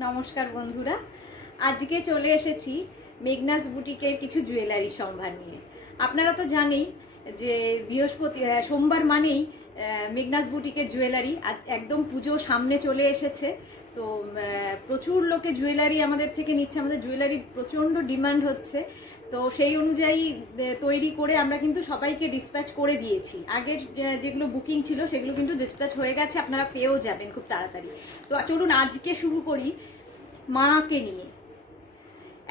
নমস্কার বন্ধুরা, আজকে চলে এসেছি মেঘনাস বুটিকের কিছু জুয়েলারি সম্ভার নিয়ে। আপনারা তো জানেই যে সোমবার মানেই মেঘনাস বুটিকের জুয়েলারি। আজ একদম পুজো সামনে চলে এসেছে, তো প্রচুর লোকে জুয়েলারি আমাদের থেকে নিচ্ছে। আমাদের জুয়েলারি প্রচণ্ড ডিমান্ড হচ্ছে, তো সেই অনুযায়ী তৈরি করে আমরা কিন্তু সবাইকে ডিসপ্যাচ করে দিয়েছি। আগের যেগুলো বুকিং ছিল সেগুলো কিন্তু ডিসপ্যাচ হয়ে গেছে, আপনারা পেয়েও যাবেন খুব তাড়াতাড়ি। তো চলুন আজকে শুরু করি মাকে নিয়ে।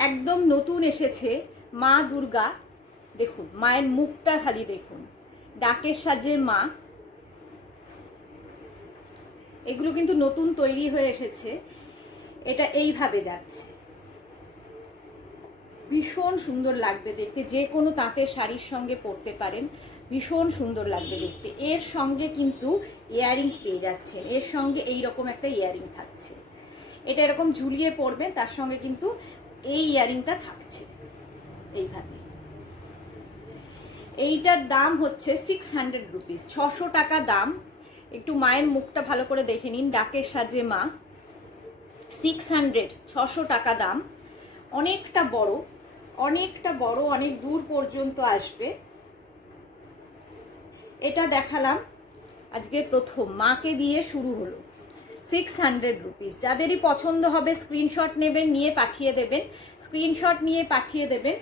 একদম নতুন এসেছে মা দুর্গা। দেখুন মায়ের মুখটা খালি দেখুন, ডাকের সাজে মা। এগুলো কিন্তু নতুন তৈরি হয়ে এসেছে। এটা এইভাবে যাচ্ছে, ভীষণ সুন্দর লাগবে দেখতে। যে কোনো তাঁতের শাড়ির সঙ্গে পরতে পারেন, ভীষণ সুন্দর লাগবে দেখতে। এর সঙ্গে কিন্তু ইয়াররিংস পেয়ে যাচ্ছে, এর সঙ্গে এই রকম একটা ইয়াররিং থাকছে। এটা এরকম ঝুলিয়ে পরবেন, তার সঙ্গে কিন্তু এই ইয়াররিংটা থাকছে এইভাবে। এইটার দাম হচ্ছে 600 রুপিস, 600 টাকা দাম। একটু মায়ের মুখটা ভালো করে দেখে নিন, ডাকের সাজে মা। 600, 600 টাকা দাম। অনেকটা বড়, অনেক দূর পর্যন্ত আসবে। এটা দেখালাম আজকে প্রথম, মাকে দিয়ে শুরু হলো। 600 রুপিস। যাদেরই পছন্দ হবে স্ক্রিনশট নেবেন, নিয়ে পাঠিয়ে দেবেন। স্ক্রিনশট নিয়ে পাঠিয়ে দেবেন।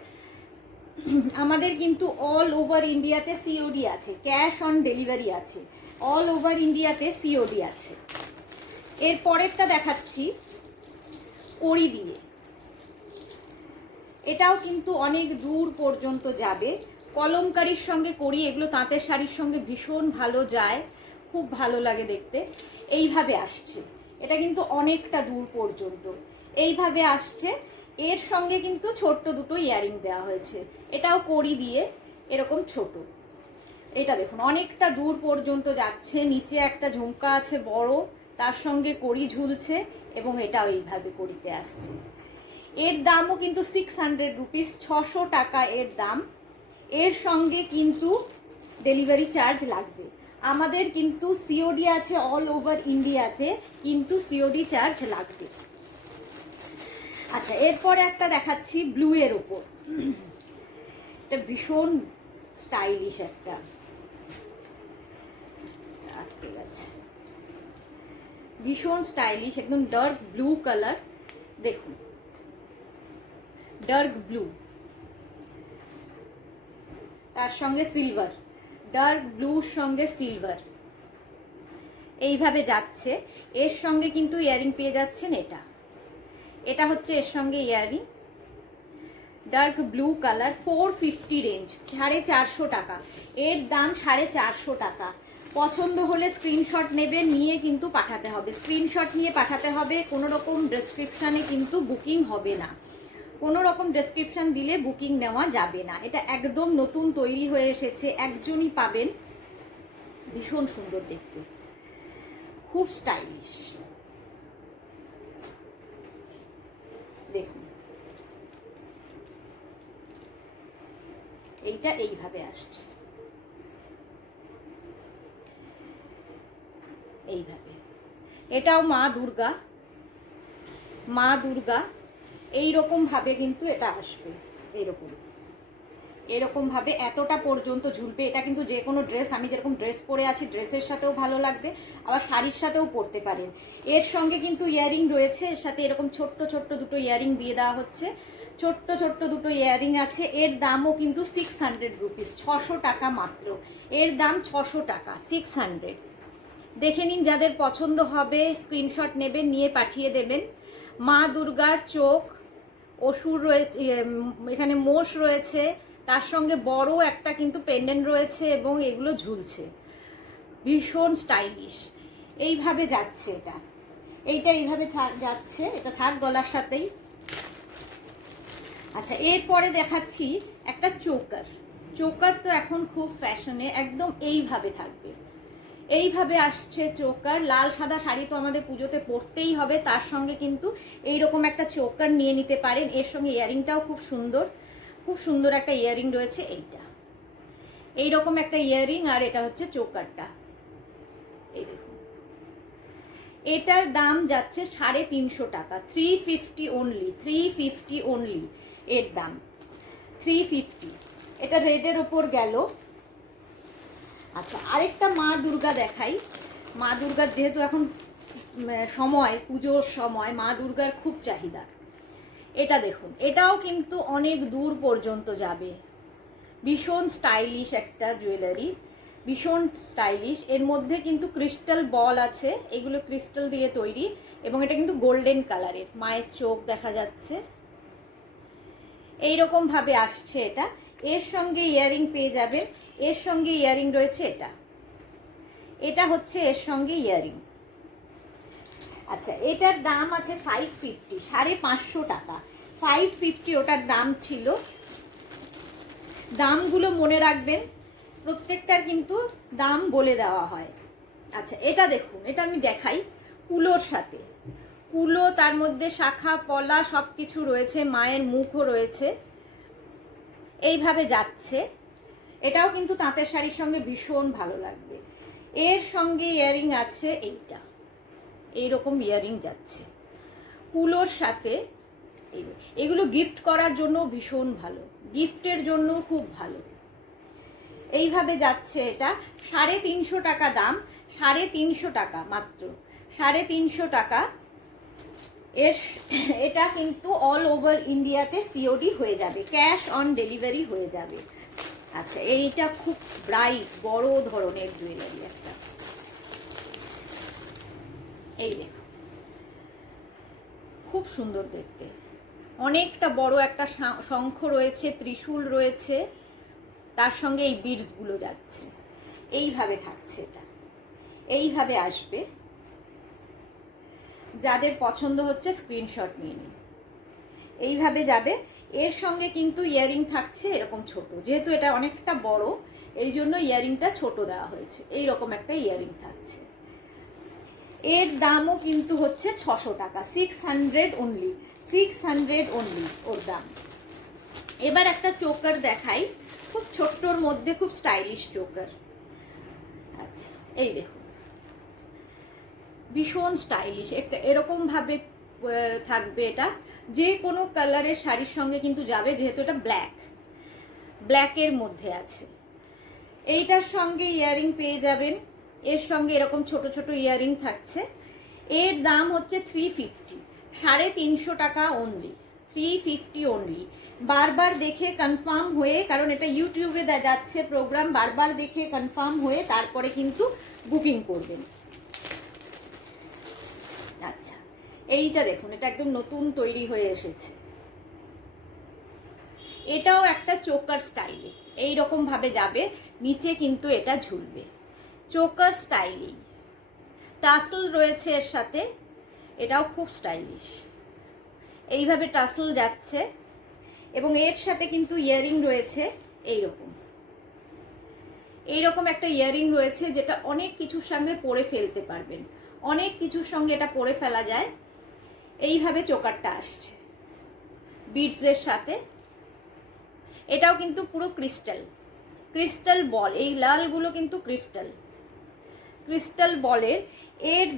আমাদের কিন্তু অল ওভার ইন্ডিয়াতে সিওডি আছে, ক্যাশ অন ডেলিভারি আছে। অল ওভার ইন্ডিয়াতে সিওডি আছে। এর পরেরটা দেখাচ্ছি কড়ি দিয়ে। এটাও কিন্তু অনেক দূর পর্যন্ত যাবে। কলমকারির সঙ্গে কড়ি, এগুলো তাঁতের শাড়ির সঙ্গে ভীষণ ভালো যায়, খুব ভালো লাগে দেখতে। এইভাবে আসছে, এটা কিন্তু অনেকটা দূর পর্যন্ত এইভাবে আসছে। এর সঙ্গে কিন্তু ছোট্ট দুটো ইয়াররিং দেওয়া হয়েছে। এটাও কড়ি দিয়ে, এরকম ছোট। এটা দেখুন অনেকটা দূর পর্যন্ত যাচ্ছে। নিচে একটা ঝুমকা আছে বড়, তার সঙ্গে কড়ি ঝুলছে, এবং এটাও এইভাবে কড়িতে আসছে। এর দামও কিন্তু 600 রুপিস, 600 টাকা এর দাম। এর সঙ্গে কিন্তু ডেলিভারি চার্জ লাগবে। আমাদের কিন্তু সিওডি আছে অল ওভার ইন্ডিয়াতে, কিন্তু সিওডি চার্জ লাগবে। আচ্ছা, এরপরে একটা দেখাচ্ছি ব্লু এর উপর। এটা ভীষণ স্টাইলিশ একটা, ঠিক আছে, ভীষণ স্টাইলিশ, একদম ডার্ক ব্লু কালার। দেখুন ডার্ক ব্লু, তার সঙ্গে সিলভার, ডার্ক ব্লুর সঙ্গে সিলভার, এইভাবে যাচ্ছে। এর সঙ্গে কিন্তু ইয়াররিং পেয়ে যাচ্ছেন। এটা হচ্ছে এর সঙ্গে earring, dark blue colour. 450 range, 450 টাকা এর দাম, 450 টাকা। পছন্দ হলে স্ক্রিনশট নেবেন, নিয়ে কিন্তু পাঠাতে হবে। স্ক্রিনশট নিয়ে পাঠাতে হবে, কোনো রকম ডেসক্রিপশানে কিন্তু বুকিং হবে না। কোনো রকম ডেসক্রিপশান দিলে বুকিং নেওয়া যাবে না। এটা একদম নতুন তৈরি হয়ে এসেছে, একজনই পাবেন। ভীষণ সুন্দর দেখতে, খুব স্টাইলিশ। দেখুন এইটা এইভাবে আসছে, এইভাবে। এটাও মা দুর্গা, মা দুর্গা। এইরকম ভাবে কিন্তু এটা আসবে, এরকম ভাবে এতটা পর্যন্ত ঝুলবে। এটা কিন্তু যে কোনো ড্রেস, আমি যেরকম ড্রেস পরে আছি ড্রেসের সাথেও ভালো লাগবে, আবার শাড়ির সাথেও পরতে পারেন। এর সঙ্গে কিন্তু ইয়াররিং রয়েছে, এর সাথে এরকম ছোট্ট ছোট্ট দুটো ইয়াররিং দিয়ে দেওয়া হচ্ছে। ছোট্ট দুটো ইয়াররিং আছে। এর দামও কিন্তু 600 রুপিস, 600 টাকা মাত্র। এর দাম 600 টাকা, 600। দেখে নিন, যাদের পছন্দ হবে স্ক্রিনশট নেবেন, নিয়ে পাঠিয়ে দেবেন। মা দুর্গার চোখ, অসুর রয়েছে, এখানে মোষ রয়েছে, তার সঙ্গে বড় একটা কিন্তু পেন্ডেন্ট রয়েছে, এবং এগুলো ঝুলছে। ভীষণ স্টাইলিশ। এইভাবে যাচ্ছে এইটা এইভাবে যাচ্ছে। এটা থাক গলার সাথেই। আচ্ছা, এরপরে দেখাচ্ছি একটা চোকার। চোকার তো এখন খুব ফ্যাশনে, একদম এইভাবে থাকবে, এইভাবে আসছে চোকার। লাল সাদা শাড়ি তো আমাদের পুজোতে পরতেই হবে, তার সঙ্গে কিন্তু এইরকম একটা চোকার নিয়ে নিতে পারেন। এর সঙ্গে ইয়াররিংটাও খুব সুন্দর, খুব সুন্দর একটা ইয়াররিং রয়েছে। এইরকম একটা ইয়াররিং, আর এটা হচ্ছে চোকারটা। এই দেখুন, এটার দাম যাচ্ছে 350 টাকা, 350 অনলি, 350 অনলি এর দাম, 350। এটা রেডের ওপর গেল। আচ্ছা, আরেকটা মা দুর্গা দেখাই। মা দুর্গার যেহেতু এখন সময়, পুজোর সময়, মা দুর্গার খুব চাহিদা। এটা দেখুন, এটাও কিন্তু অনেক দূর পর্যন্ত যাবে। ভীষণ স্টাইলিশ একটা জুয়েলারি, ভীষণ স্টাইলিশ। এর মধ্যে কিন্তু ক্রিস্টাল বল আছে, এগুলো ক্রিস্টাল দিয়ে তৈরি, এবং এটা কিন্তু গোল্ডেন কালারের। মায়ের চোখ দেখা যাচ্ছে, এইরকম ভাবে আসছে এটা। এর সঙ্গে ইয়ারিং পেয়ে যাবেন, এর সঙ্গে ইয়ারিং রয়েছে এটা, এটা হচ্ছে এর সঙ্গে ইয়ারিং। আচ্ছা, এটার দাম আছে 550, 550 টাকা, 550 ওটার দাম ছিল। দামগুলো মনে রাখবেন, প্রত্যেকটার কিন্তু দাম বলে দেওয়া হয়। আচ্ছা, এটা দেখুন, এটা আমি দেখাই, কুলোর সাথে কুলো, তার মধ্যে শাখা পলা সব কিছু রয়েছে, মায়ের মুখও রয়েছে, এইভাবে যাচ্ছে। এটাও কিন্তু তাঁতের শাড়ির সঙ্গে ভীষণ ভালো লাগবে। এর সঙ্গে ইয়ারিং আছে এইটা, এইরকম ইয়ারিং যাচ্ছে কুলোর সাথে। এগুলো গিফট করার জন্য ভীষণ ভালো, গিফটের জন্য খুব ভালো। এইভাবে যাচ্ছে এটা, 350 টাকা দাম, 350 টাকা মাত্র, 350 টাকা। এটা কিন্তু অল ওভার ইন্ডিয়াতে সিওডি হয়ে যাবে, ক্যাশ অন ডেলিভারি হয়ে যাবে। আচ্ছা, এইটা খুব ব্রাইট বড় ধরনের জুয়েলারি একটা, এই দেখো, খুব সুন্দর দেখতে, অনেকটা বড় একটা শঙ্খ রয়েছে, ত্রিশূল রয়েছে, তার সঙ্গে এই বিডসগুলো যাচ্ছে, এইভাবে থাকছে এটা, এইভাবে আসবে। যাদের পছন্দ হচ্ছে স্ক্রিনশট নিয়ে নিন, এইভাবে যাবে। এর সঙ্গে কিন্তু ইয়ারিং থাকছে এরকম ছোট, যেহেতু এটা অনেকটা বড় এই জন্য ইয়ারিংটা ছোট দেওয়া হয়েছে, এইরকম একটা ইয়ারিং থাকছে। এর দামও কিন্তু হচ্ছে 600 টাকা, 600 অনলি, 600 অনলি ওর দাম। এবার একটা চোকার দেখাই, খুব ছোট্টর মধ্যে খুব স্টাইলিশ চোকার। আচ্ছা, এই দেখুন, ভীষণ স্টাইলিশ, একটা এরকম ভাবে থাকবে। এটা যে কোনো কালারের শাড়ির সঙ্গে কিন্তু যাবে, যেহেতু এটা ব্ল্যাকের মধ্যে আছে। এইটার সঙ্গে ইয়ারিং পেয়ে যাবেন, এর সঙ্গে এরকম ছোট ছোট ইয়ারিং থাকছে। এর দাম হচ্ছে 350, 350 টাকা অনলি, 350 অনলি। বারবার দেখে কনফার্ম হয়ে, কারণ এটা ইউটিউবে যাচ্ছে প্রোগ্রাম, বারবার দেখে কনফার্ম হয়ে তারপরে কিন্তু বুকিং করবেন। আচ্ছা, এইটা দেখুন, এটা একদম নতুন তৈরি হয়ে এসেছে। এটাও একটা চোকার স্টাইলে এইরকম ভাবে যাবে, নিচে কিন্তু এটা ঝুলবে, চোকার স্টাইলেই। টাসেল রয়েছে এর সাথে, এটাও খুব স্টাইলিশ, এইভাবে টাসেল যাচ্ছে। এবং এর সাথে কিন্তু ইয়ারিং রয়েছে এইরকম একটা ইয়ারিং রয়েছে, যেটা অনেক কিছুর সঙ্গে পরে ফেলতে পারবেন, অনেক কিছুর সঙ্গে এটা পরে ফেলা যায়। এইভাবে চোকারটা আসছে বিডসের সাথে। এটাও কিন্তু পুরো ক্রিস্টাল বল, এই লালগুলো কিন্তু ক্রিস্টাল বলের। এর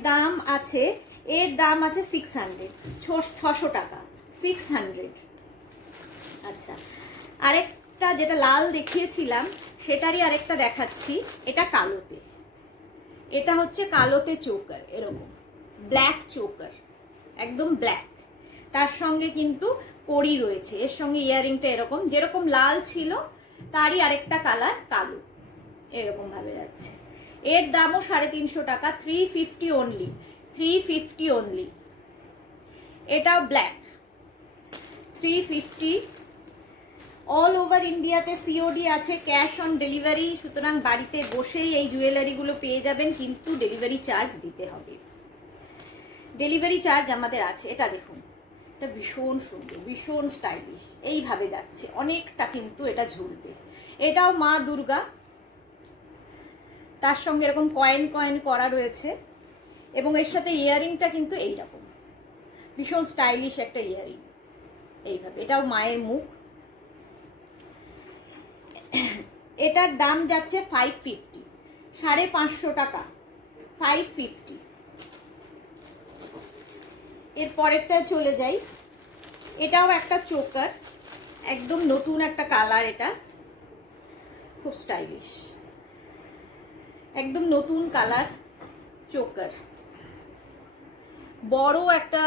দাম আছে 600 টাকা, 600। আচ্ছা, আরেকটা যেটা লাল দেখিয়েছিলাম সেটারই আরেকটা দেখাচ্ছি, এটা কালোতে, এটা হচ্ছে কালোতে চোকার, এরকম ব্ল্যাক চোকার, একদম ব্ল্যাক, তার সঙ্গে কিন্তু কড়ি রয়েছে, এর সঙ্গে ইয়ারিংটা এরকম, যেরকম লাল ছিল তারই আরেকটা কালার কালো, এরকম ভাবে যাচ্ছে। এর দামও 350 টাকা, 350 অনলি, 350 অনলি। এটাও ব্ল্যাক, 350। অল ওভার ইন্ডিয়াতে সিওডি আছে, ক্যাশ অন ডেলিভারি, সুতরাং বাড়িতে বসেই এই জুয়েলারিগুলো পেয়ে যাবেন, কিন্তু ডেলিভারি চার্জ দিতে হবে, ডেলিভারি চার্জ আমাদের আছে। এটা দেখুন, এটা ভীষণ সুন্দর, ভীষণ স্টাইলিশ, এইভাবে যাচ্ছে, অনেকটা কিন্তু এটা ঝুলবে। এটাও মা দুর্গা, তার সঙ্গে এরকম কয়েন করা রয়েছে, এবং এর সাথে ইয়ারিংটা কিন্তু এইরকম ভীষণ স্টাইলিশ একটা ইয়ারিং, এইভাবে। এটাও মায়ের মুখ। এটার দাম যাচ্ছে 550, 550 টাকা, 550। এর পরেরটা চলে যাই। এটাও একটা চোকার, একদম নতুন একটা কালার, এটা খুব স্টাইলিশ, একদম নতুন কালার চোকার। বড় একটা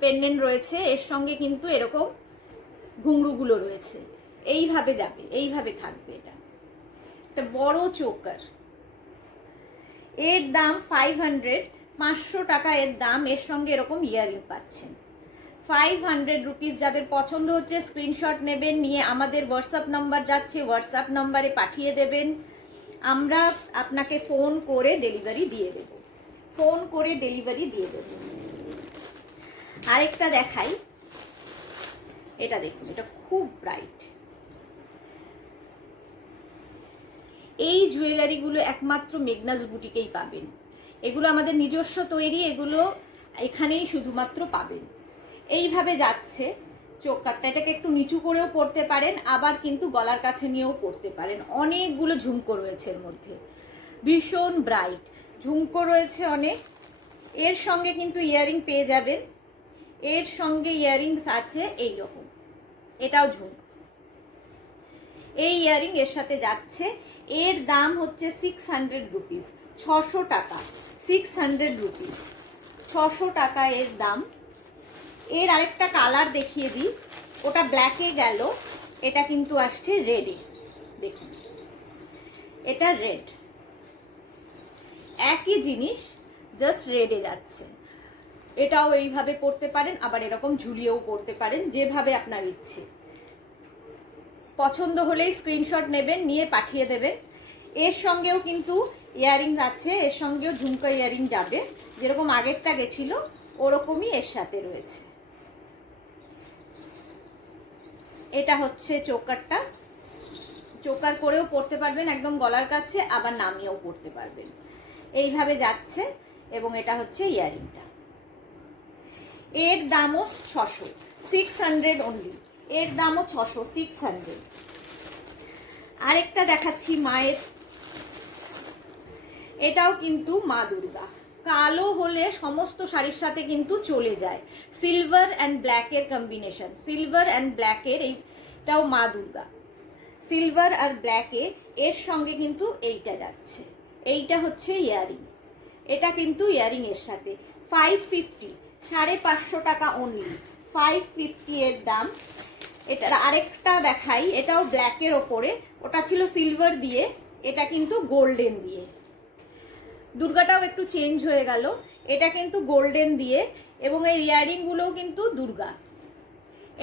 পেন্ডেন্ট রয়েছে, এর সঙ্গে কিন্তু এরকম ঘুংরুগুলো রয়েছে, এইভাবে যাবে, এইভাবে থাকবে। এটা একটা বড় চোকার, এর দাম 500, 500 টাকা এর দাম। এর সঙ্গে এরকম ইয়ারিং পাচ্ছেন 500 রুপিস। যাদের পছন্দ হচ্ছে স্ক্রিনশট নেবেন, নিয়ে আমাদের হোয়াটসঅ্যাপ নাম্বার যাচ্ছে, হোয়াটসঅ্যাপ নাম্বারে পাঠিয়ে দেবেন, আমরা আপনাকে ফোন করে ডেলিভারি দিয়ে দেব, ফোন করে ডেলিভারি দিয়ে দেব। আরেকটা দেখাই, এটা দেখুন, এটা খুব ব্রাইট। এই জুয়েলারিগুলো একমাত্র মেঘনাস বুটিকেই পাবেন, এগুলো আমাদের নিজস্ব তৈরি, এগুলো এখানেই শুধুমাত্র পাবেন। এইভাবে যাচ্ছে চোকারটা, এটাকে একটু নিচু করেও পরতে পারেন, আবার কিন্তু গলার কাছে নিয়েও পরতে পারেন। অনেকগুলো ঝুমকো রয়েছে এর মধ্যে, ভীষণ ব্রাইট ঝুমকো রয়েছে অনেক। এর সঙ্গে কিন্তু ইয়ারিং পেয়ে যাবেন, এর সঙ্গে ইয়ারিং আছে এই রকম, এটাও ঝুমকো, এই ইয়ারিং এর সাথে যাচ্ছে। এর দাম হচ্ছে 600 রুপিস, 600 টাকা, 600 রুপিস, 600 টাকা এর দাম। এর আরেকটা কালার দেখিয়ে দিই, ওটা ব্ল্যাকে গেল, এটা কিন্তু আসছে রেডে, দেখুন এটা রেড, একই জিনিস জাস্ট রেডে যাচ্ছে। এটাও এইভাবে পরতে পারেন, আবার এরকম ঝুলিয়েও পরতে পারেন, যেভাবে আপনার ইচ্ছে। পছন্দ হলেই স্ক্রিনশট নেবেন, নিয়ে পাঠিয়ে দেবেন। এর সঙ্গেও কিন্তু ইয়ারিং আছে, এর সঙ্গেও ঝুমকা ইয়ারিং যাবে, যেরকম আগেরটা গেছিল ওরকমই এর সাথে রয়েছে। এটা হচ্ছে চোকারটা, চোকার করেও পরতে পারবেন একদম গলার কাছে, আবার নামিয়েও পরতে পারবেন, এইভাবে যাচ্ছে। এবং এটা হচ্ছে ইয়ারিংটা, এর দামও 600, 600 অনলি, এর দামও 600, 600। আরেকটা দেখাচ্ছি মায়ের, এটাও কিন্তু মা দুর্গা, কালো হলে সমস্ত শাড়ির সাথে কিন্তু চলে যায়, সিলভার অ্যান্ড ব্ল্যাকের কম্বিনেশন, সিলভার অ্যান্ড ব্ল্যাকের, এইটাও মা দুর্গা, সিলভার আর ব্ল্যাকে, এর সঙ্গে কিন্তু এইটা যাচ্ছে, এইটা হচ্ছে ইয়ারিং, এটা কিন্তু ইয়ারিং এর সাথে 550, 550 টাকা অনলি, 550 এর দাম। এটার আরেকটা দেখাই, এটাও ব্ল্যাকের ওপরে, ওটা ছিল সিলভার দিয়ে, এটা কিন্তু গোল্ডেন দিয়ে। দুর্গাটাও একটু চেঞ্জ হয়ে গেল, এটা কিন্তু গোল্ডেন দিয়ে, এবং এই ইয়ারিংগুলোও কিন্তু দুর্গা,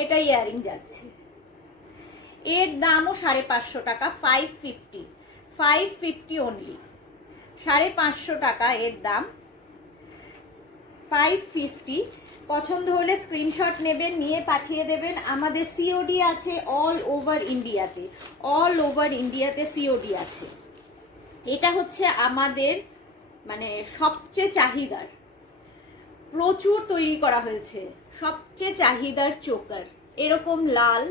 এটা ইয়ারিং যাচ্ছে। এর দামও 550 টাকা, 550, 550 অনলি, 550 টাকা এর দাম, 550। পছন্দ হলে স্ক্রিনশট নেবেন, নিয়ে পাঠিয়ে দেবেন। আমাদের সিওডি আছে অল ওভার ইন্ডিয়াতে, অল ওভার ইন্ডিয়াতে সিওডি আছে। এটা হচ্ছে আমাদের মানে সবচেয়ে চাহিদার, প্রচুর তৈরি করা হয়েছে, সবচেয়ে চাহিদার চোকার, এরকম লাল,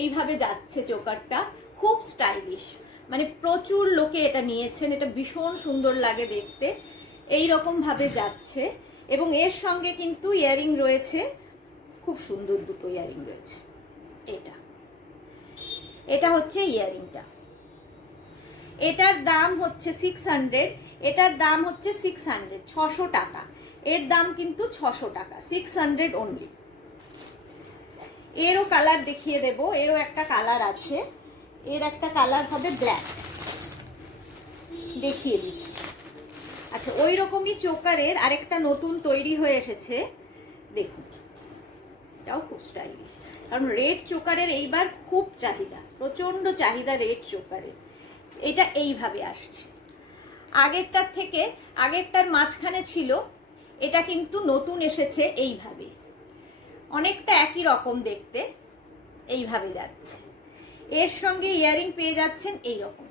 এইভাবে যাচ্ছে চোকারটা, খুব স্টাইলিশ, মানে প্রচুর লোকে এটা নিয়েছেন, এটা ভীষণ সুন্দর লাগে দেখতে, এই রকম ভাবে যাচ্ছে। এবং এর সঙ্গে কিন্তু ইয়ারিং রয়েছে, খুব সুন্দর দুটো ইয়ারিং রয়েছে। এটা এটা হচ্ছে ইয়ারিংটা, এটার দাম হচ্ছে 600, এটার দাম হচ্ছে 600, 600 টাকা, এর দাম কিন্তু 600 টাকা, 600 অনলি। এরও কালার দেখিয়ে দেব, এরও একটা কালার আছে, এর একটা কালার হবে ব্ল্যাক, দেখিয়ে দিচ্ছি। আচ্ছা, ওই রকমই চোকারের আরেকটা নতুন তৈরি হয়ে এসেছে, দেখুন এটাও খুব স্টাইলিশ, কারণ রেড চোকারের এইবার খুব চাহিদা, প্রচণ্ড চাহিদা রেড চোকারের। এটা এইভাবে আসছে, আগেরটার থেকে, আগেরটার মাঝখানে ছিল, এটা কিন্তু নতুন এসেছে এইভাবে, অনেকটা একই রকম দেখতে, এইভাবে যাচ্ছে। এর সঙ্গে ইয়ারিং পেয়ে যাচ্ছেন এইরকম,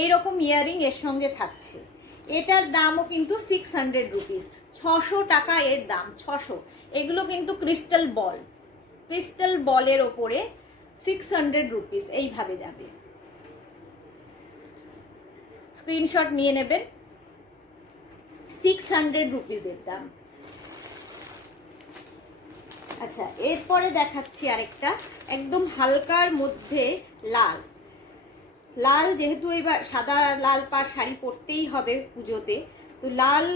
এইরকম ইয়ারিং এর সঙ্গে থাকছে। এটার দামও কিন্তু 600 রুপিস, 600 টাকা এর দাম, 600। এগুলো কিন্তু ক্রিস্টাল বল, ক্রিস্টাল বলের ওপরে 600 রুপিস, এইভাবে যাবে। স্ক্রিনশট নিয়ে নেবেন, 600 রুপিজের দাম। আচ্ছা, এরপরে দেখাচ্ছি আরেকটা একদম হালকার মধ্যে লাল। লাল যেহেতু এবার সাদা লাল পাড় শাড়ি পরতেই হবে পুজোতে, তো লাল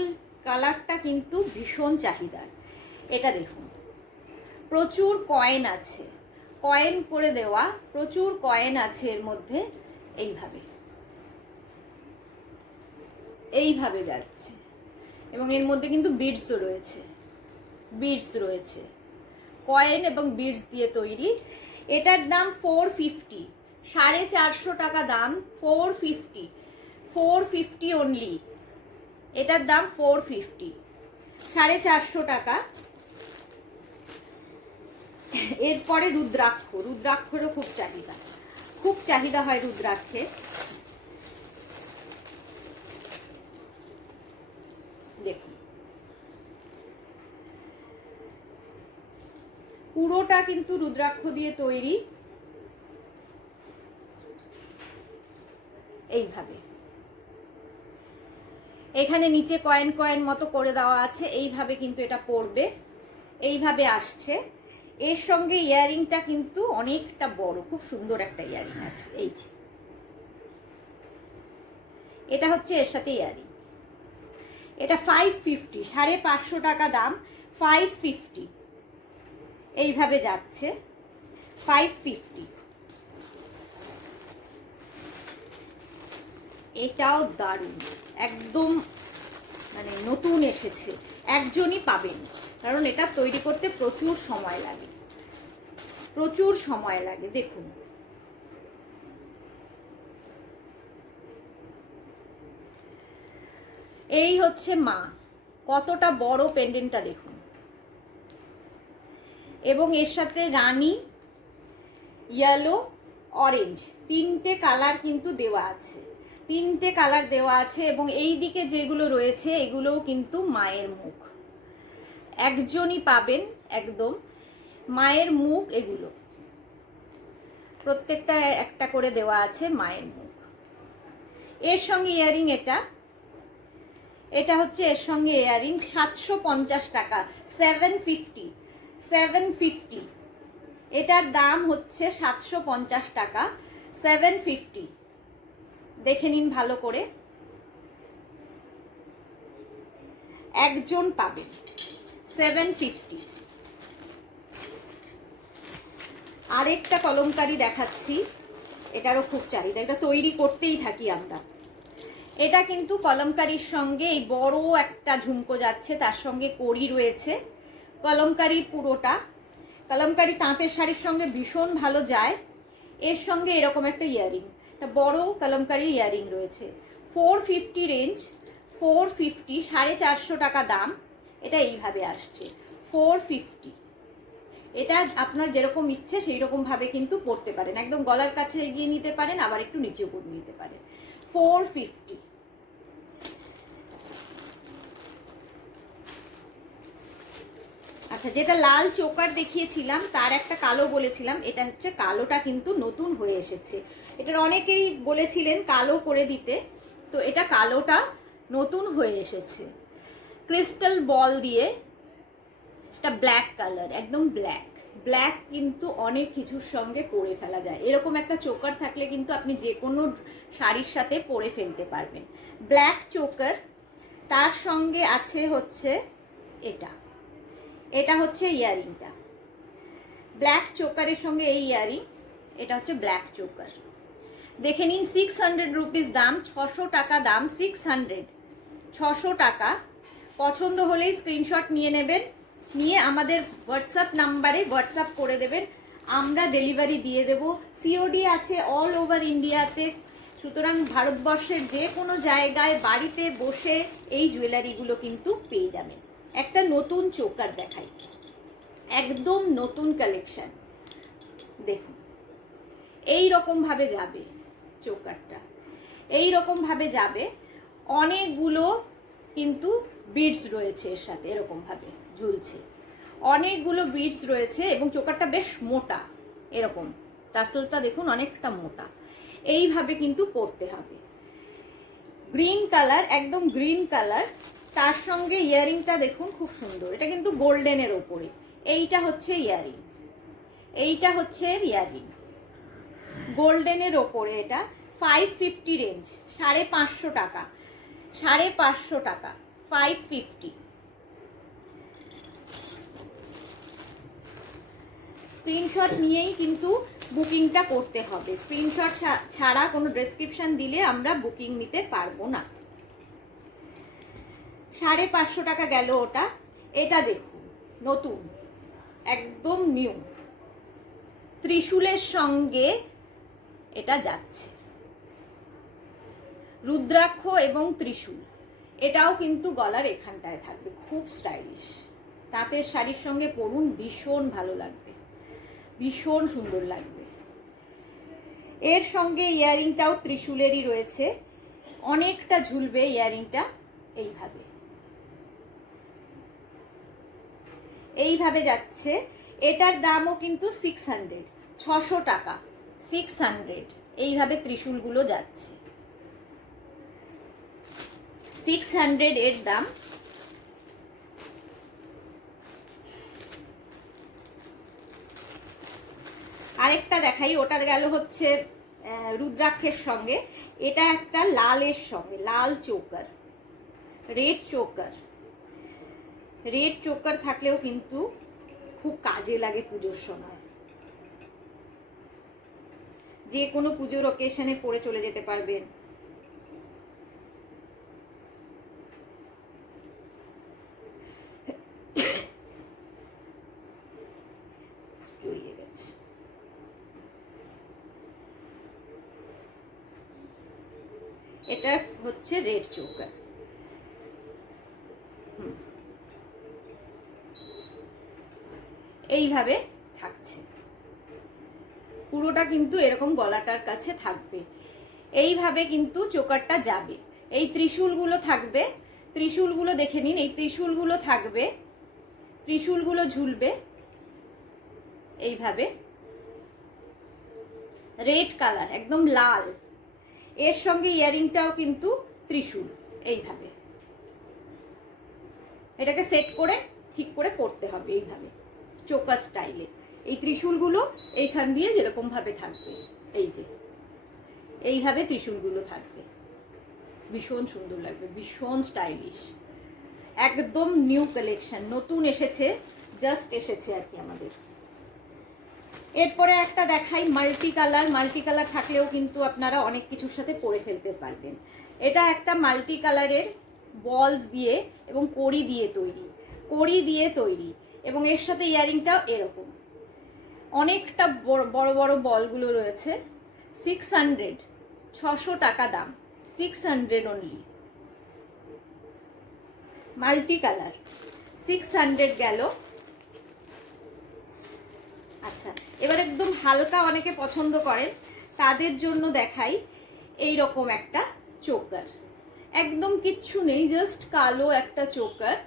কালারটা কিন্তু ভীষণ চাহিদার। এটা দেখুন, প্রচুর কয়েন আছে, কয়েন করে দেওয়া, প্রচুর কয়েন আছে এর মধ্যে। এইভাবে এইভাবে যাচ্ছে, এবং এর মধ্যে কিন্তু বিডসও রয়েছে, বিডস রয়েছে, কয়েন এবং বিডস দিয়ে তৈরি। এটার দাম 450, 450 টাকা দাম। 450 অনলি। এটার দাম 450, 450 টাকা। এরপরে রুদ্রাক্ষ, রুদ্রাক্ষরও খুব চাহিদা, খুব চাহিদা হয় রুদ্রাক্ষে। দেখুন, পুরোটা কিন্তু রুদ্রাক্ষ দিয়ে তৈরি। এইভাবে এখানে নিচে কয়েন কয়েন মতো করে দেওয়া আছে, এইভাবে কিন্তু এটা পড়বে, এইভাবে আসছে। এর সঙ্গে ইয়ারিংটা কিন্তু অনেকটা বড়, খুব সুন্দর একটা ইয়ারিং আছে। এই যে এটা হচ্ছে এর সাথে ইয়ারিং। এটা 550, 550 টাকা দাম। 550 এইভাবে যাচ্ছে, 550। এটাও দারুণ, একদম মানে নতুন এসেছে, একজনই পাবেন, কারণ এটা তৈরি করতে প্রচুর সময় লাগে, প্রচুর সময় লাগে। দেখুন, এই হচ্ছে মা, কতটা বড় পেন্ডেন্টটা দেখুন, এবং এর সাথে রানী, ইয়েলো, অরেঞ্জ, তিনটে কালার কিন্তু দেওয়া আছে, তিনটে কালার দেওয়া আছে। এবং এই দিকে যেগুলো রয়েছে এগুলোও কিন্তু মায়ের মুখ, একজনই পাবেন, একদম মায়ের মুখ। এগুলো প্রত্যেকটা একটা করে দেওয়া আছে মায়ের মুখ। এর সঙ্গে ইয়ারিং, এটা হচ্ছে এর সঙ্গে ইয়ারিং। 750 টাকা, 750, 750। এটার দাম হচ্ছে 750 টাকা, 750। দেখে নিন ভালো করে, একজন পাবেন, 750। আরেকটা কলমকারি দেখাচ্ছি, এটারও খুব চাহিদা, এটা তৈরি করতেই থাকি আমরা। এটা কিন্তু কলমকারির সঙ্গে এই বড় একটা ঝুমকো যাচ্ছে, তার সঙ্গে কড়ি রয়েছে। কলমকারি পুরোটা, কলমকারি তাঁতের শাড়ির সঙ্গে ভীষণ ভালো যায়। এর সঙ্গে এরকম একটা ইয়ারিং, একটা বড় কলমকারি ইয়ারিং রয়েছে। 450 রেঞ্জ, 450, 450 টাকা দাম। এটা এইভাবে আসছে, 450। এটা আপনার যেরকম ইচ্ছে সেই রকম ভাবে কিন্তু পরতে পারেন, একদম গলার কাছে এগিয়ে নিতে পারেন, আবার একটু নিচে উপর নিতে পারেন। 450। আচ্ছা, যেটা লাল চোকার দেখিয়েছিলাম তার একটা কালো বলেছিলাম, এটা হচ্ছে কালোটা কিন্তু নতুন হয়ে এসেছে। এটার অনেকেই বলেছিলেন কালো করে দিতে, তো এটা কালোটা নতুন হয়ে এসেছে। ক্রিস্টাল বল দিয়ে, এটা ব্ল্যাক কালার, একদম ব্ল্যাক। ব্ল্যাক কিন্তু অনেক কিছুর সঙ্গে পরে ফেলা যায়, এরকম একটা চোকার থাকলে কিন্তু আপনি যে কোনো শাড়ির সাথে পরে ফেলতে পারবেন। ব্ল্যাক চোকার, তার সঙ্গে আছে হচ্ছে এটা, এটা হচ্ছে ইয়ারিংটা, ব্ল্যাক চোকারের সঙ্গে এই ইয়ারিং। এটা হচ্ছে ব্ল্যাক চোকার, দেখে নিন। 600 রুপিস দাম, 600 টাকা দাম, 600, 600 টাকা। পছন্দ হলেই স্ক্রিনশট নিয়ে নেবেন, নিয়ে আমাদের হোয়াটসঅ্যাপ নাম্বারে হোয়াটসঅ্যাপ করে দেবেন, আমরা ডেলিভারি দিয়ে দেব। সিওডি আছে অল ওভার ইন্ডিয়াতে, সুতরাং ভারতবর্ষের যে কোনো জায়গায় বাড়িতে বসে এই জুয়েলারিগুলো কিন্তু পেয়ে যাবেন। একটা নতুন চোকার দেখাই, একদম নতুন কালেকশন। দেখুন, এই রকম ভাবে যাবে চোকারটা, এই রকম ভাবে যাবে। অনেকগুলো কিন্তু বিডস রয়েছে এর সাথে, এরকম ভাবে ঝুলছে, অনেকগুলো বিডস রয়েছে, এবং চোকারটা বেশ মোটা, এরকম টাসেলটা দেখুন অনেকটা মোটা। এইভাবে কিন্তু পরতে হবে। গ্রিন কালার, একদম গ্রিন কালার, তার সঙ্গে ইয়ারিংটা দেখুন খুব সুন্দর, এটা কিন্তু গোল্ডেনের ওপরে। এইটা হচ্ছে ইয়ারিং, এইটা হচ্ছে ইয়ারিং গোল্ডেনের ওপরে। এটা 550 রেঞ্জ, 550 টাকা, 550 টাকা, 550। স্ক্রিনশট নিয়েই কিন্তু বুকিংটা করতে হবে, স্ক্রিনশট ছাড়া কোনো ডেসক্রিপশন দিলে আমরা বুকিং নিতে পারবো না। 550 টাকা গেল ওটা। এটা দেখুন নতুন, একদম নিউ, ত্রিশূলের সঙ্গে এটা যাচ্ছে, রুদ্রাক্ষ এবং ত্রিশূল। এটাও কিন্তু গলার এখানটায় থাকবে, খুব স্টাইলিশ। তাঁতের শাড়ির সঙ্গে পরুন, ভীষণ ভালো লাগবে, ভীষণ সুন্দর লাগবে। এর সঙ্গে ইয়ারিংটাও ত্রিশূলেরই রয়েছে, অনেকটা ঝুলবে ইয়ারিংটা। এইভাবে এইভাবে যাচ্ছে। এটার দামও কিন্তু 600, 600 টাকা, 600। এইভাবে ত্রিশূলগুলো যাচ্ছে, 600 এর দাম। আরেকটা দেখাই, ওটা গেল হচ্ছে রুদ্রাক্ষের সঙ্গে। এটা একটা লালের সঙ্গে, লাল choker, red choker. Red choker থাকলেও কিন্তু খুব কাজে লাগে পুজোর সময়, যে কোনো পুজোর অকেশনে পরে চলে যেতে পারবেন। জড়িয়ে গেছে। এটা হচ্ছে রেড চোকার। এইভাবে থাকছে পুরোটা, কিন্তু এরকম গলাটার কাছে থাকবে। এইভাবে কিন্তু চোকারটা যাবে। এই ত্রিশূলগুলো থাকবে, ত্রিশূলগুলো দেখে নিন, এই ত্রিশূলগুলো থাকবে, ত্রিশূলগুলো ঝুলবে এইভাবে। রেড কালার, একদম লাল। এর সঙ্গে ইয়ারিংটাও কিন্তু ত্রিশূল। এইভাবে এটাকে সেট করে ঠিক করে পরতে হবে, এইভাবে চোকার স্টাইলে। এই ত্রিশূলগুলো এইখান দিয়ে যেরকম ভাবে থাকবে, এই যে এইভাবে ত্রিশূলগুলো থাকবে, ভীষণ সুন্দর লাগবে, ভীষণ স্টাইলিশ। একদম নিউ কালেকশন, নতুন এসেছে, জাস্ট এসেছে আর কি আমাদের। এরপরে একটা দেখাই মাল্টি কালার। মাল্টি কালার থাকলেও কিন্তু আপনারা অনেক কিছুর সাথে পরে ফেলতে পারবেন। এটা একটা মাল্টি কালারের বলস দিয়ে এবং কড়ি দিয়ে তৈরি, কড়ি দিয়ে তৈরি, এবং এর সাথে ইয়ারিংটাও এরকম। অনেকটা বড় বড় বলগুলো রয়েছে। 600, 600 টাকা দাম, 600 অনলি। মাল্টি কালার 600 গেল। আচ্ছা, এবার একদম হালকা অনেকে পছন্দ করেন, তাদের জন্য দেখাই এই রকম একটা চোকার। একদম কিচ্ছু নেই, জাস্ট কালো একটা চোকার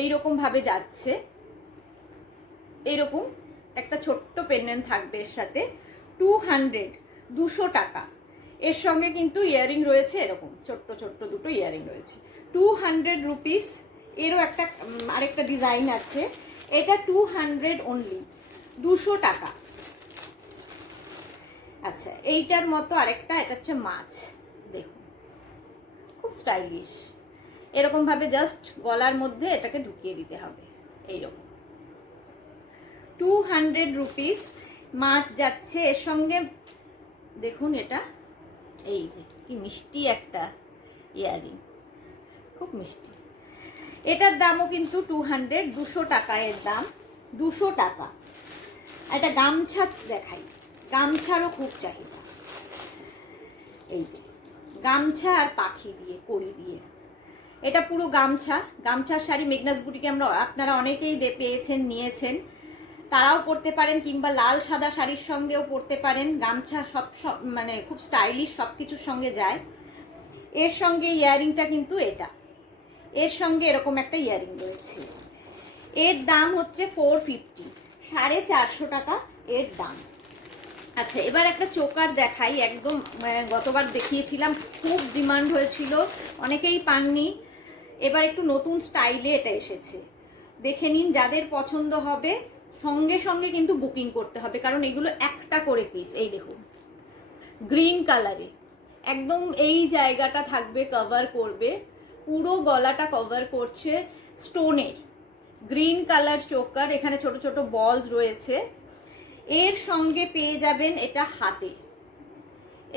এইরকম ভাবে যাচ্ছে। এইরকম একটা ছোট্ট পেন্ডেন্ট থাকবে এর সাথে। 200, 200 টাকা। এর সঙ্গে কিন্তু ইয়ারিং রয়েছে, এরকম ছোট্ট ছোট্ট দুটো ইয়ারিং রয়েছে। 200 রুপিস। এরও একটা আরেকটা ডিজাইন আছে, এটা 200 অনলি, 200 টাকা। আচ্ছা, এইটার মতো আরেকটা, এটা হচ্ছে মাছ, দেখুন খুব স্টাইলিশ। এরকম ভাবে জাস্ট গলার মধ্যে এটাকে ঢুকিয়ে দিতে হবে, এইরকম। 200 রুপিস মাছ যাচ্ছে। এর সঙ্গে দেখুন এটা, এই যে কি মিষ্টি একটা ইয়ারিং, খুব মিষ্টি। এটার দামও কিন্তু 200, 200 টাকা এর দাম, 200 টাকা। একটা গামছা দেখাই, গামছারও খুব চাহিদা। এই যে গামছা আর পাখি দিয়ে, কড়ি দিয়ে, এটা পুরো গামছা। গামছার শাড়ি মেঘনাস বুটিকে আপনারা অনেকেই পেয়েছেন, নিয়েছেন, তারাও পরতে পারেন, কিংবা লাল সাদা শাড়ির সঙ্গেও পরতে পারেন। গামছা সব মানে খুব স্টাইলিশ, সব কিছুর সঙ্গে যায়। এর সঙ্গে ইয়ারিংটা কিন্তু এটা, এর সঙ্গে এরকম একটা ইয়ারিং রয়েছে। এর দাম হচ্ছে 450, 450 টাকা এর দাম। আচ্ছা, এবার একটা চোকার দেখাই, একদম গতবার দেখিয়েছিলাম, খুব ডিমান্ড হয়েছিল, অনেকেই পাননি। এবার একটু নতুন স্টাইলে এটা এসেছে, দেখে নিন। যাদের পছন্দ হবে সঙ্গে সঙ্গে কিন্তু বুকিং করতে হবে, কারণ এগুলো একটা করে পিস। এই দেখুন গ্রিন কালারে একদম এই জায়গাটা থাকবে, কভার করবে, পুরো গলাটা কভার করছে স্টোনের গ্রিন কালার চোকার। এখানে ছোট ছোট বল রয়েছে। এর সঙ্গে পেয়ে যাবেন এটা হাতে,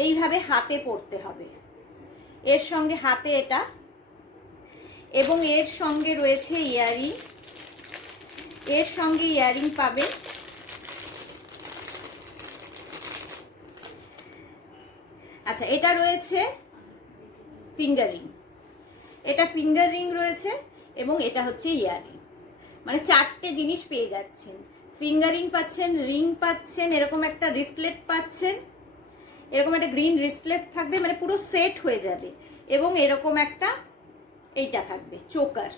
এইভাবে হাতে পরতে হবে, এর সঙ্গে হাতে এটা, এবং এর সঙ্গে রয়েছে ইয়ারিং, এর সঙ্গে ইয়ারিং পাবে। আচ্ছা, এটা রয়েছে ফিঙ্গার রিং, এটা ফিঙ্গার রিং রয়েছে, এবং এটা হচ্ছে ইয়ারিং। মানে 4টে জিনিস পেয়ে যাচ্ছেন। ফিঙ্গার রিং পাচ্ছেন, রিং পাচ্ছেন, এরকম একটা রিস্টলেট পাচ্ছেন, এরকম একটা গ্রিন রিস্টলেট থাকবে, মানে পুরো সেট হয়ে যাবে। এবং এরকম একটা এইটা থাকবে চোকার।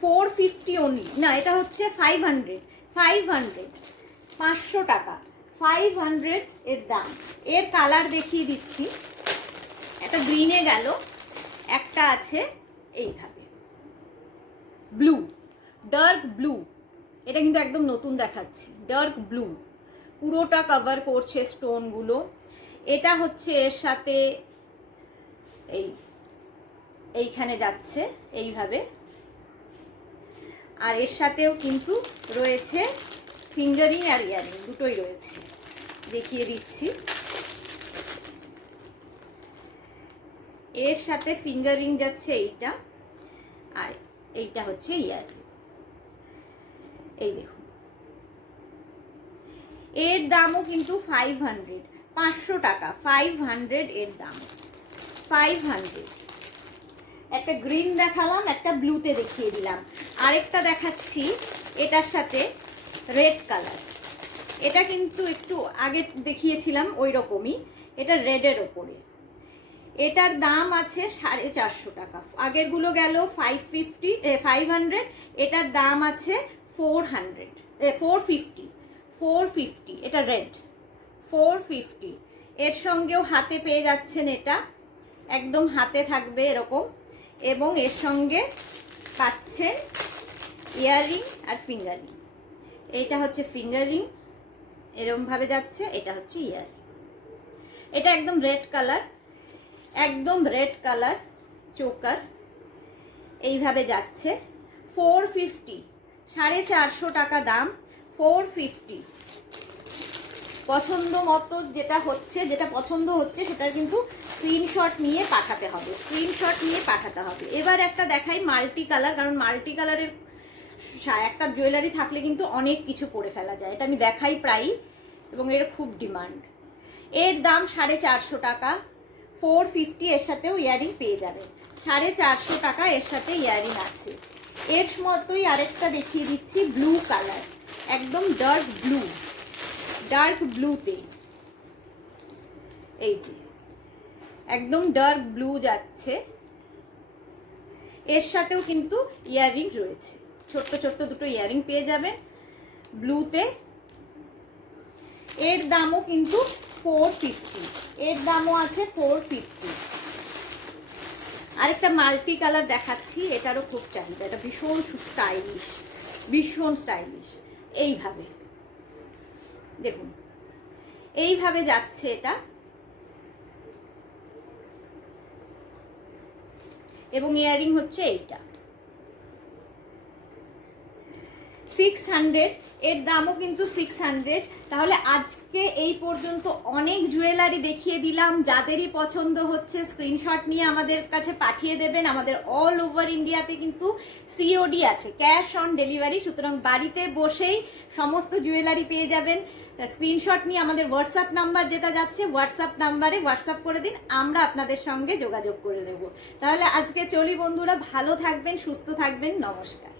450 অনলি, না এটা হচ্ছে 500, 500 টাকা, 500 এর দাম। এর কালার দেখিয়ে দিচ্ছি, একটা গ্রিনে গেল, একটা আছে এইভাবে ব্লু, ডার্ক ব্লু। এটা কিন্তু একদম নতুন দেখাচ্ছি, ডার্ক ব্লু, পুরোটা কভার করছে স্টোনগুলো। এটা হচ্ছে এর সাথে এইখানে যাচ্ছে এইভাবে, আর এর সাথেও কিন্তু রয়েছে ফিঙ্গারিং আর ইয়ারিং, দুটোই রয়েছে, দেখিয়ে দিচ্ছি। এর সাথে ফিঙ্গারিং যাচ্ছে এইটা, আর এইটা হচ্ছে ইয়ারিং। এই দেখুন, এর দামও কিন্তু 500, 500 টাকা, 500 এর দাম, 500। একটা গ্রিন দেখালাম, একটা ব্লুতে দেখিয়ে দিলাম, আরেকটা দেখাচ্ছি এটার সাথে রেড কালার। এটা কিন্তু একটু আগে দেখিয়েছিলাম ওই রকমই, এটা রেডের ওপরে। এটার দাম আছে 450 টাকা। আগেরগুলো গেল 500, এটার দাম আছে 450। এটা রেড 450। এর সঙ্গেও হাতে পেয়ে যাচ্ছেন, এটা একদম হাতে থাকবে এরকম, এবং এর সঙ্গে পাচ্ছেন ইয়ারিং আর ফিঙ্গারিং। এইটা হচ্ছে ফিঙ্গারিং, এরকমভাবে যাচ্ছে, এটা হচ্ছে ইয়ারিং। এটা একদম রেড কালার, একদম রেড কালার চোকার, এইভাবে যাচ্ছে। 450, 450 টাকা দাম, 450। পছন্দ মতো যেটা পছন্দ হচ্ছে সেটার কিন্তু স্ক্রিনশট নিয়ে পাঠাতে হবে, স্ক্রিনশট নিয়ে পাঠাতে হবে। এবার একটা দেখাই মাল্টি কালার, কারণ মাল্টি কালারের একটা জুয়েলারি থাকলে কিন্তু অনেক কিছু পরে ফেলা যায়। এটা আমি দেখাই প্রায়ই, এবং এর খুব ডিমান্ড। এর দাম 450 টাকা, 450। এর সাথেও ইয়ারিং পেয়ে যাবে, 450 টাকা এর সাথে ইয়ারিং আছে। এর মতোই আরেকটা দেখিয়ে দিচ্ছি, ব্লু কালার, একদম ডার্ক ব্লু, ডার্ক ব্লুতে, এই যে একদম ডার্ক ব্লু যাচ্ছে। এর সাথেও কিন্তু ইয়ারিং রয়েছে, ছোট্ট ছোট্ট দুটো ইয়ারিং পেয়ে যাবেন ব্লুতে। এর দামও কিন্তু 450, এর দামও আছে 450। আরেকটা মাল্টি কালার দেখাচ্ছি, এটারও খুব চাহিদা, এটা ভীষণ স্টাইলিশ, ভীষণ স্টাইলিশ। এইভাবে দেখুন, এইভাবে যাচ্ছে এটা, এবং ইয়ারিং হচ্ছে এইটা 600, এর দামও কিন্তু 600। তাহলে আজকে এই পর্যন্ত অনেক জুয়েলারি দেখিয়ে দিলাম। যাদেরই পছন্দ হচ্ছে স্ক্রিনশট নিয়ে আমাদের কাছে পাঠিয়ে দেবেন। আমাদের অল ওভার ইন্ডিয়াতে কিন্তু সিওডি আছে, ক্যাশ অন ডেলিভারি, সুতরাং বাড়িতে বসেই সমস্ত জুয়েলারি পেয়ে যাবেন। স্ক্রিনশট নিয়ে আমাদের হোয়াটসঅ্যাপ নাম্বার যেটা যাচ্ছে, হোয়াটসঅ্যাপ নাম্বারে হোয়াটসঅ্যাপ করে দিন, আমরা আপনাদের সঙ্গে যোগাযোগ করে দেব। তাহলে আজকে চলি বন্ধুরা, ভালো থাকবেন, সুস্থ থাকবেন, নমস্কার।